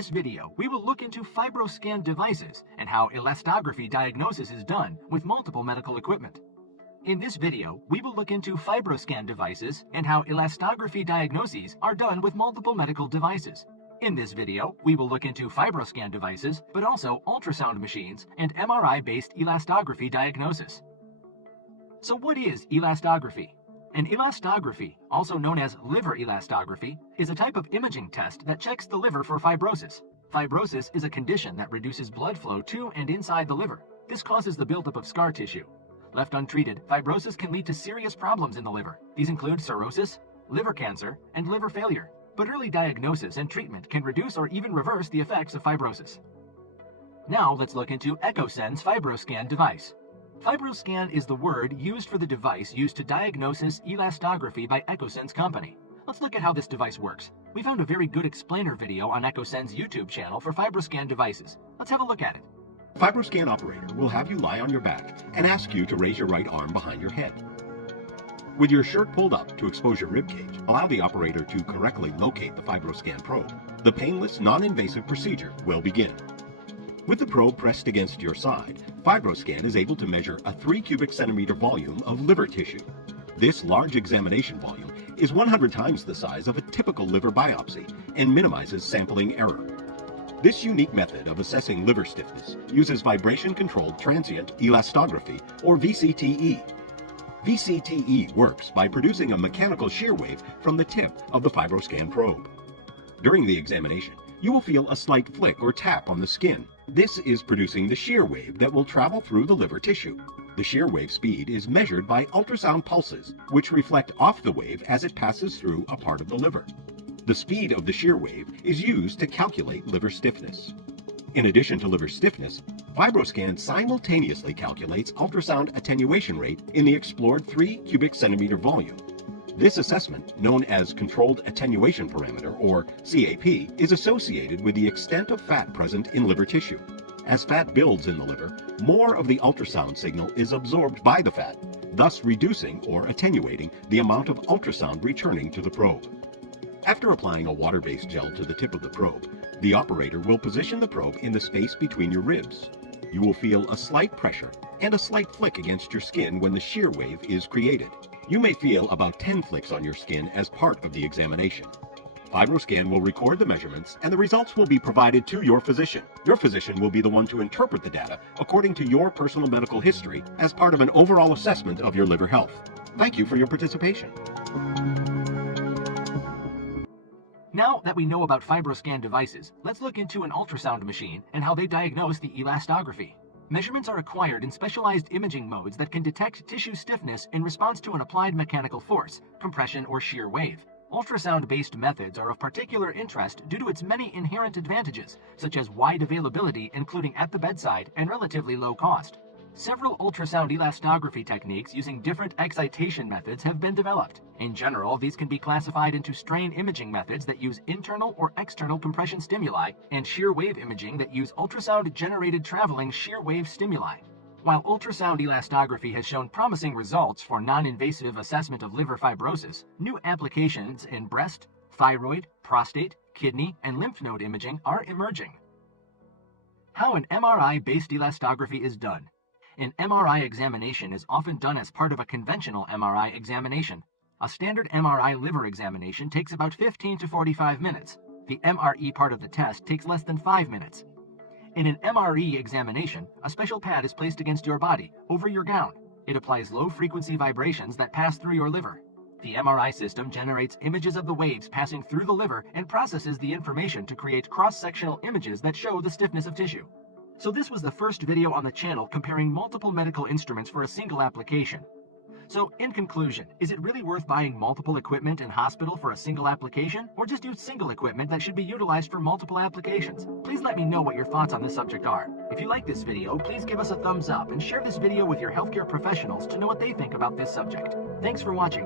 this video, we will look into Fibroscan devices and how elastography diagnosis is done with multiple medical equipment. In this video, we will look into Fibroscan devices and how elastography diagnoses are done with multiple medical devices. In this video, we will look into Fibroscan devices, but also ultrasound machines and MRI-based elastography diagnosis. So what is elastography? An elastography, also known as liver elastography, is a type of imaging test that checks the liver for fibrosis. Fibrosis is a condition that reduces blood flow to and inside the liver. This causes the buildup of scar tissue. Left untreated, fibrosis can lead to serious problems in the liver. These include cirrhosis, liver cancer, and liver failure. But early diagnosis and treatment can reduce or even reverse the effects of fibrosis. Now let's look into Echosense Fibroscan device. Fibroscan is the word used for the device used to diagnose elastography by Echosense company. Let's look at how this device works. We found a very good explainer video on Echosense YouTube channel for Fibroscan devices. Let's have a look at it. Fibroscan operator will have you lie on your back and ask you to raise your right arm behind your head. With your shirt pulled up to expose your ribcage, allow the operator to correctly locate the Fibroscan probe. The painless, non-invasive procedure will begin. With the probe pressed against your side, Fibroscan is able to measure a 3 cubic centimeter volume of liver tissue. This large examination volume is 100 times the size of a typical liver biopsy and minimizes sampling error. This unique method of assessing liver stiffness uses vibration-controlled transient elastography, or VCTE. VCTE works by producing a mechanical shear wave from the tip of the Fibroscan probe. During the examination, you will feel a slight flick or tap on the skin. This is producing the shear wave that will travel through the liver tissue. The shear wave speed is measured by ultrasound pulses, which reflect off the wave as it passes through a part of the liver. The speed of the shear wave is used to calculate liver stiffness. In addition to liver stiffness, Fibroscan simultaneously calculates ultrasound attenuation rate in the explored 3 cubic centimeter volume. This assessment, known as Controlled Attenuation Parameter, or CAP, is associated with the extent of fat present in liver tissue. As fat builds in the liver, more of the ultrasound signal is absorbed by the fat, thus reducing or attenuating the amount of ultrasound returning to the probe. After applying a water-based gel to the tip of the probe, the operator will position the probe in the space between your ribs. You will feel a slight pressure and a slight flick against your skin when the shear wave is created. You may feel about 10 flicks on your skin as part of the examination. Fibroscan will record the measurements and the results will be provided to your physician. Your physician will be the one to interpret the data according to your personal medical history as part of an overall assessment of your liver health. Thank you for your participation. Now that we know about Fibroscan devices, let's look into an ultrasound machine and how they diagnose the elastography. Measurements are acquired in specialized imaging modes that can detect tissue stiffness in response to an applied mechanical force, compression, or shear wave. Ultrasound-based methods are of particular interest due to its many inherent advantages, such as wide availability, including at the bedside, and relatively low cost. Several ultrasound elastography techniques using different excitation methods have been developed. In general, these can be classified into strain imaging methods that use internal or external compression stimuli, and shear wave imaging that use ultrasound-generated traveling shear wave stimuli. While ultrasound elastography has shown promising results for non-invasive assessment of liver fibrosis, new applications in breast, thyroid, prostate, kidney, and lymph node imaging are emerging. How an MRI-based elastography is done. An MRI examination is often done as part of a conventional MRI examination. A standard MRI liver examination takes about 15 to 45 minutes. The MRE part of the test takes less than 5 minutes. In an MRE examination, a special pad is placed against your body, over your gown. It applies low-frequency vibrations that pass through your liver. The MRI system generates images of the waves passing through the liver and processes the information to create cross-sectional images that show the stiffness of tissue. So this was the first video on the channel comparing multiple medical instruments for a single application. So in conclusion, is it really worth buying multiple equipment in hospital for a single application, or just use single equipment that should be utilized for multiple applications? Please let me know what your thoughts on this subject are. If you like this video, please give us a thumbs up and share this video with your healthcare professionals to know what they think about this subject. Thanks for watching.